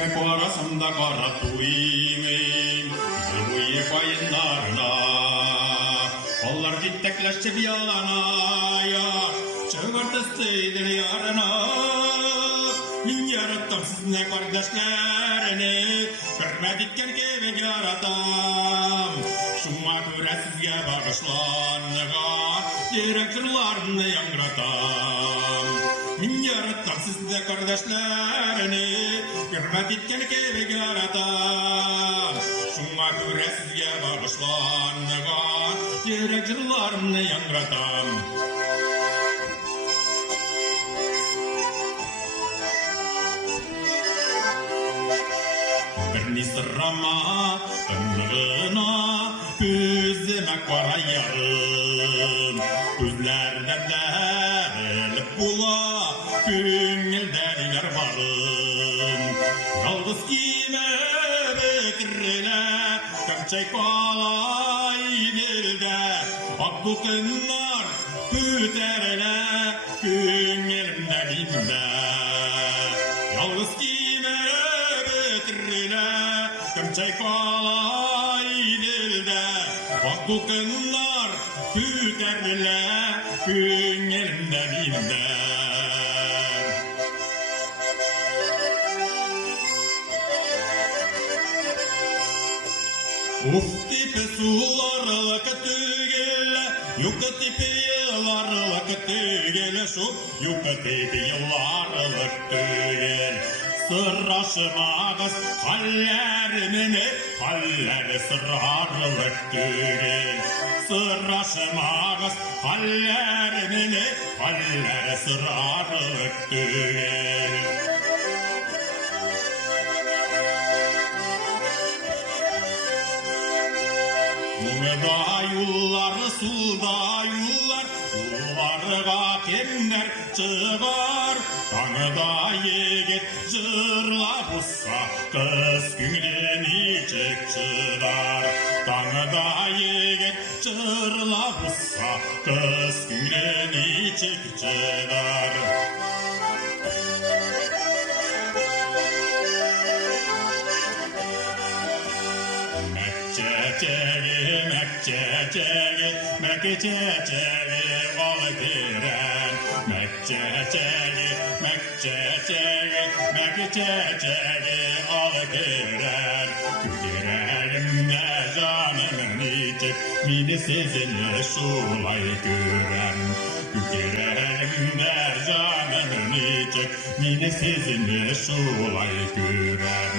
Me koarasında karattuimin, Zuluye kayınlarına. Onlar gittekleşçe bir alana ya, çığırtısıydın yarına. Min yarattım sizne kardeşlerini, görmedikken kevek yaratam. Şuma göre sizge bağışlanığa, gerek jırlarını yangıratam. Min yarattım sizne kardeşlerini, görmedikken kevek yaratam. Şuma göre sizge bağışlanığa, gerek jırlarını yangıratam. Sırrama, ınlığına, gözüme kara yarım. Gözlerden de elip bula, köngülden iner varım. Yalnız kime bekirle, kömçek balay dilde. Akbu kınlar küterle, köngülden inde. Yalnız kime bekirle, kömçek balay dilde. Akbu kınlar küterle, köngülden inde. Uf tipi sularlık tügele, yuk tipi yıllarlık tügele, şu yuk tipi yıllarlık tügele. Sırraşmağız hallerimini, halleri sırarlık tügele. Sırraşmağız hallerimini, halleri sırarlık tügele. Mumeda yollar, sulda yollar, yollarga kimler çıgar. Tanıda yigit jırla bussa, kız güngeni çek çıdar. Tanıda yigit jırla bussa, kız güngeni çek çıdar. Mekçecegi ol diren. Mekçecegi ol diren. Gülerimde canımın içip, mini sizinle şulay gören. Gülerimde canımın içip, mini sizinle şulay gören.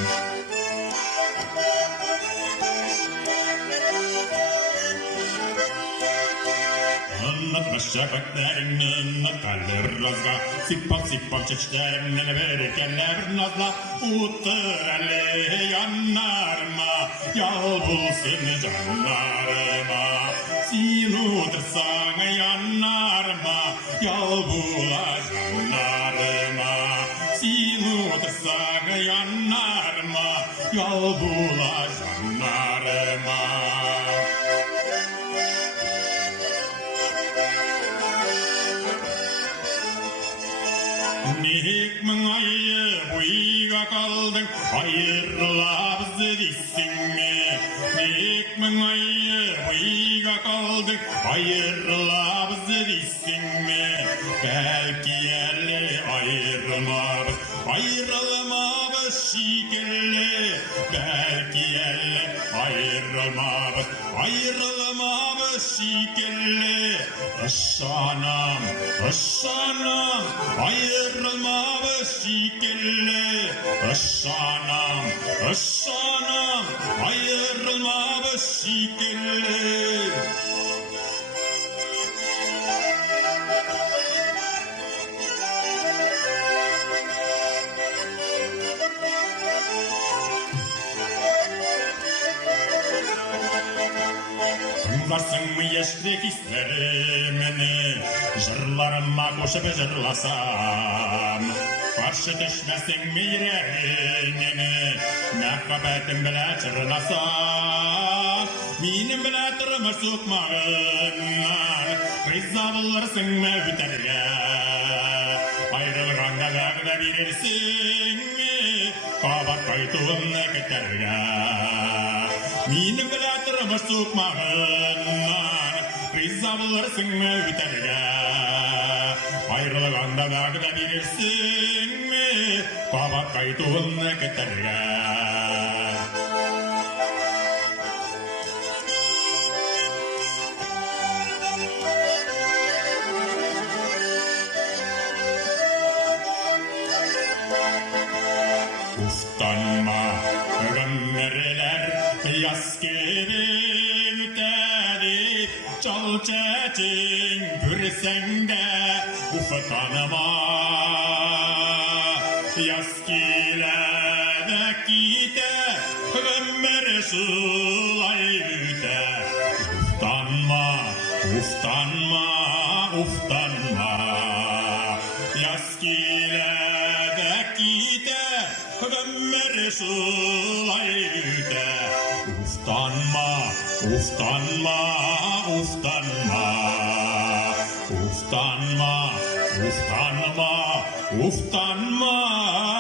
Şefeklerini kalır razga, sipap çeşitlerini verirkenler nazla. Uttır eli yanlarıma, yal bulsun canlarıma. Sin utursan yanlarıma, yal bula canlarıma. Sin utursan yanlarıma, yal bula canlarıma. Nihikmin ayı buyga kaldın, hayırla bizi dissin mi? Nihikmin ayı buyga kaldın, hayırla bizi dissin mi? Belki yerli ayrılmabız, ayrılmabız şikelli. Belki yerli ayrılmabız, ayrılmabız şikelli. Işanam, ışanam, ayrılmabız şikelli. Işanam, ışanam, ayrılmabız şikelli. Tınlarsın mı yaşlık hislerimini, jırlarıma koşup jırlasam. Karşı düşmesin mi yüreğini, merhabetim bile çırnasam. Benim bile durmuş sokmağından, rıza bulursun mevterge. Ayrılğanda vəqdə verirsin mi? Қабақпай туынны кетерге. Мені біле тұрмыш сұқмағынан, риза болырсың ме өтерге. Айрылғанда дағда берерсің ме, қабақпай туынны кетерге. Ustanma ömürler yaz gelin ötedi çal çeçin pürsende ufatanma yaz gelede gide ömür şulay öte uftanma yaz gelede gide ömür şulay öte Uftanma Uftanma